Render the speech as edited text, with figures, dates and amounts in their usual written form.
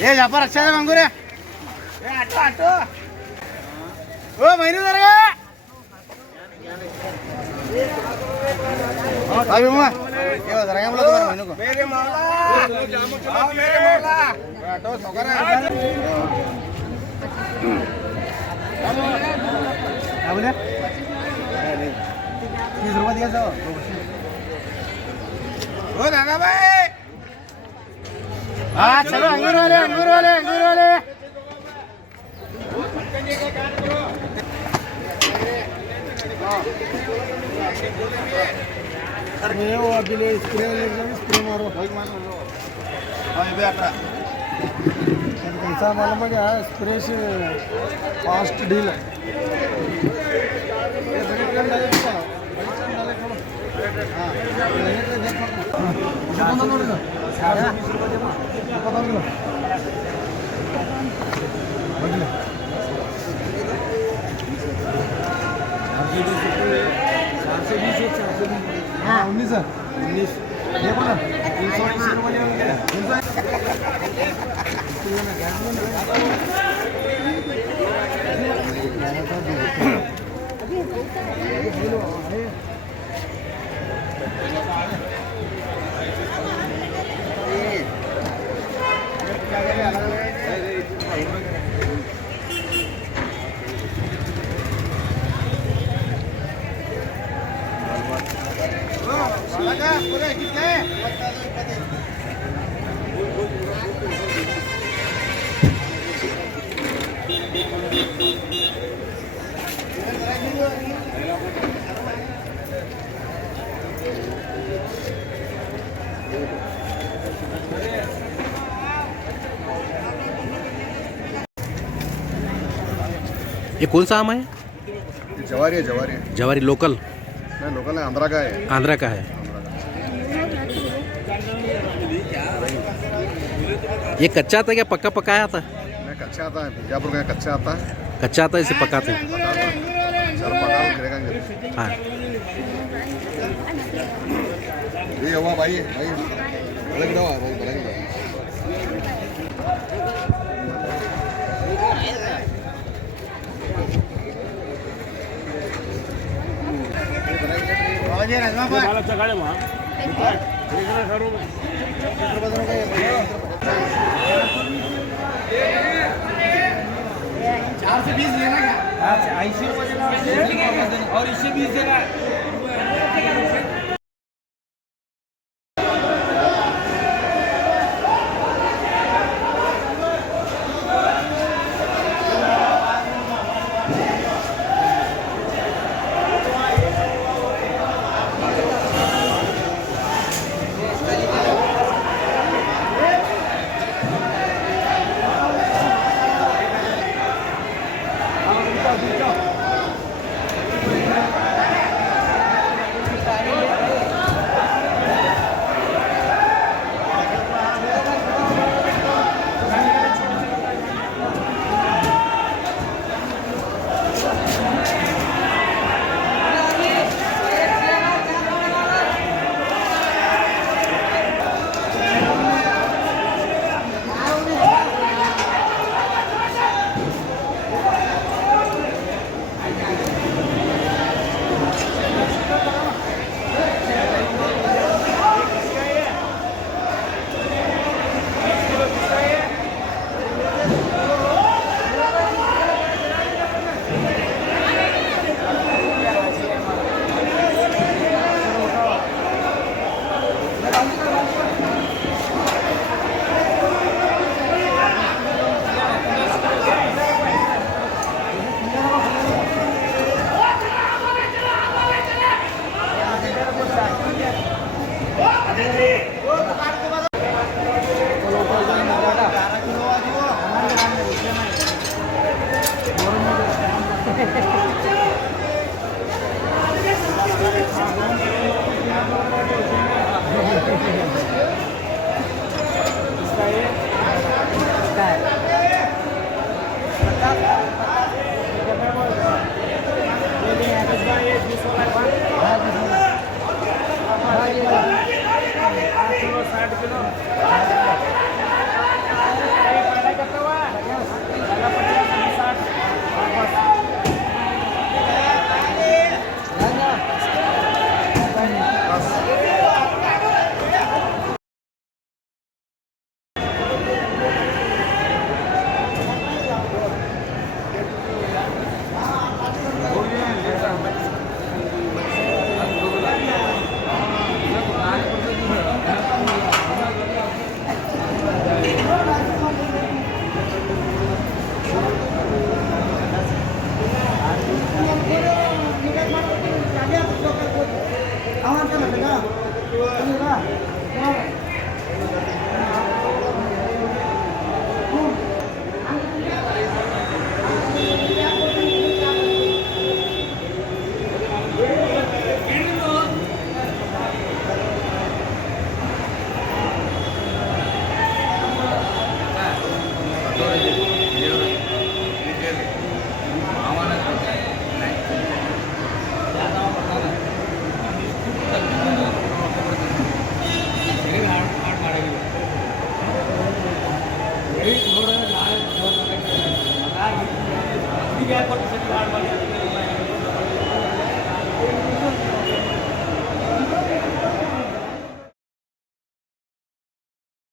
ये जापर अच्छा है मंगूरे आटो आटो ओ महीनू जरा अभी मुआ ये जरा क्या बोला तुम्हारे महीनू को मेरे मौला आओ मेरे मौला आटो सोकरा क्या बोले 30 रुपये दिया जाओ ओ दादा भाई हाँ चलो अंगूर वाले अंगूर वाले अंगूर वाले वो अभी स्प्रे मारो हाँ ये आता कैसा मालूम है क्या स्प्रे से फास्ट डील है हाँ 19 ये बोला 380 ये कौन सा आम है? जवारी है जवारी जवारी लोकल नहीं लोकल है आंध्रा का है आंध्रा का है। ये कच्चा आता है क्या पक्का पकाया आता है? नहीं कच्चा आता है बीजापुर का कच्चा आता है कच्चा आता है इसे पकाते हैं। चल पका लो गिरेगा हाँ ये हुआ भाई भाई अलग दवा भाई अलग दवा से 20 लेना क्या? ऐसे और इससे 20 देना ಕೊಟ್ಟು